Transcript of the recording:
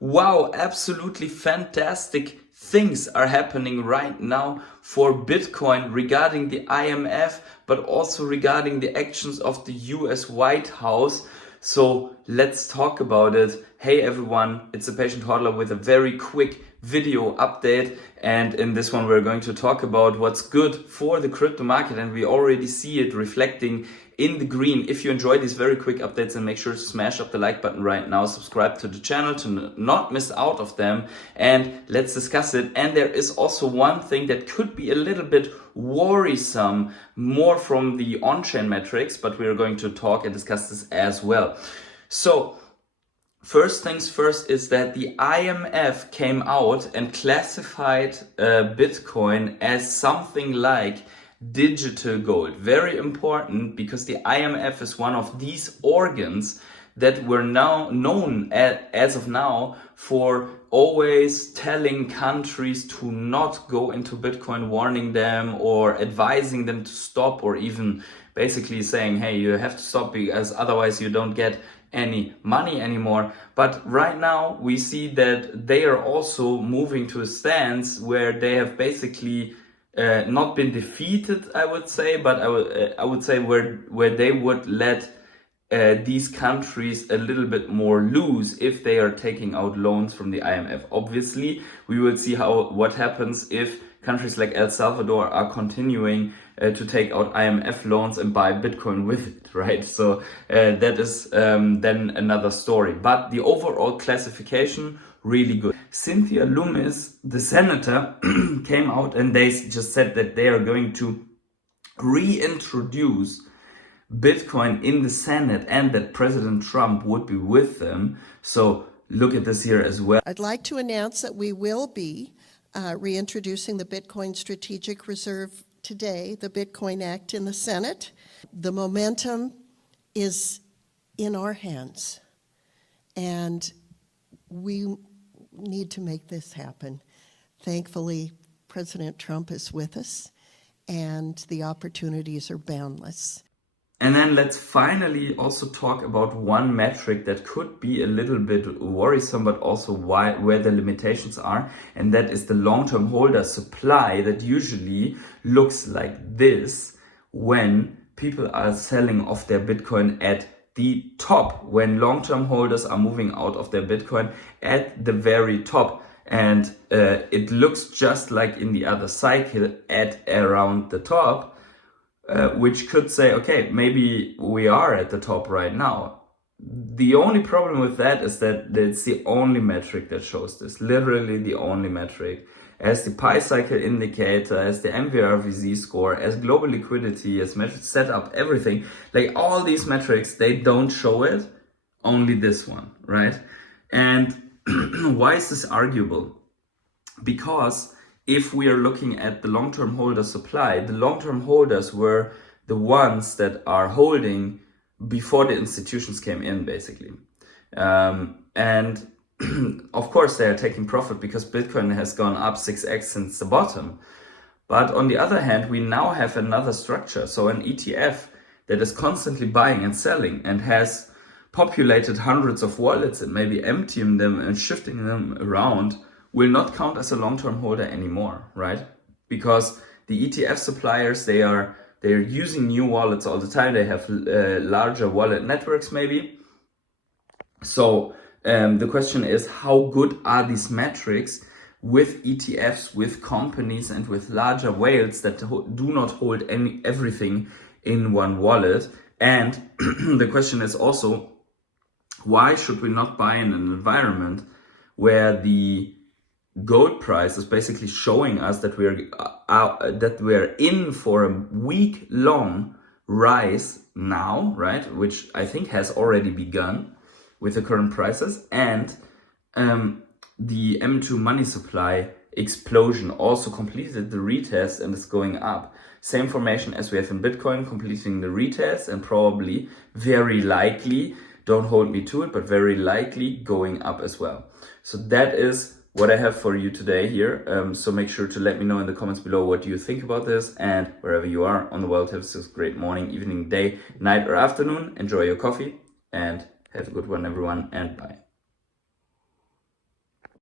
Wow, absolutely fantastic things are happening right now for Bitcoin regarding the IMF, but also regarding the actions of the US White House. So let's talk about it. Hey everyone, it's a patient hodler with a very quick video update, and in this one we're going to talk about what's good for the crypto market, and we already see it reflecting in the green. If you enjoy these very quick updates, then make sure to smash up the like button right now, subscribe to the channel to not miss out of them, and let's discuss it. And there is also one thing that could be a little bit worrisome, more from the on-chain metrics, but we're going to talk and discuss this as well. So first things first is that the IMF came out and classified Bitcoin as something like digital gold. Very important, because the IMF is one of these organs that were now known as of now for always telling countries to not go into Bitcoin, warning them or advising them to stop, or even basically saying, hey, you have to stop because otherwise you don't get any money anymore. But right now we see that they are also moving to a stance where they have basically not been defeated, I would say, but I would say where they would let these countries a little bit more loose if they are taking out loans from the IMF. Obviously, we will see what happens if countries like El Salvador are continuing to take out IMF loans and buy Bitcoin with it, right? So that is then another story. But the overall classification, really good. Cynthia Lummis, the senator, came out and they just said that they are going to reintroduce Bitcoin in the Senate and that President Trump would be with them. So look at this here as well. I'd like to announce that we will be reintroducing the Bitcoin Strategic Reserve today, the Bitcoin Act in the Senate. The momentum is in our hands, and we need to make this happen. Thankfully, President Trump is with us, and the opportunities are boundless. And then let's finally also talk about one metric that could be a little bit worrisome, but also where the limitations are, and that is the long-term holder supply that usually looks like this when people are selling off their Bitcoin at the top, when long-term holders are moving out of their Bitcoin at the very top. And it looks just like in the other cycle at around the top, which could say, okay, maybe we are at the top right now. The only problem with that is that it's the only metric that shows this, literally the only metric. As the Pi cycle indicator, as the MVRVZ score, as global liquidity, as metric setup, everything, like all these metrics, they don't show it, only this one, right? And why is this arguable? Because if we are looking at the long-term holder supply, the long-term holders were the ones that are holding before the institutions came in, basically. And of course, they are taking profit because Bitcoin has gone up 6x since the bottom. But on the other hand, we now have another structure. So an ETF that is constantly buying and selling and has populated hundreds of wallets and maybe emptying them and shifting them around will not count as a long-term holder anymore, right? Because the ETF suppliers, they're using new wallets all the time. They have larger wallet networks maybe. So the question is, how good are these metrics with ETFs, with companies and with larger whales that do not hold everything in one wallet? And the question is also, why should we not buy in an environment where the gold price is basically showing us that we're in for a week-long rise now, right? Which I think has already begun with the current prices, and the M2 money supply explosion also completed the retest and is going up. Same formation as we have in Bitcoin, completing the retest and probably, very likely, don't hold me to it, but very likely going up as well. So that is what I have for you today here. So make sure to let me know in the comments below what you think about this, and wherever you are on the world, have a great morning, evening, day, night or afternoon. Enjoy your coffee and have a good one, everyone, and bye.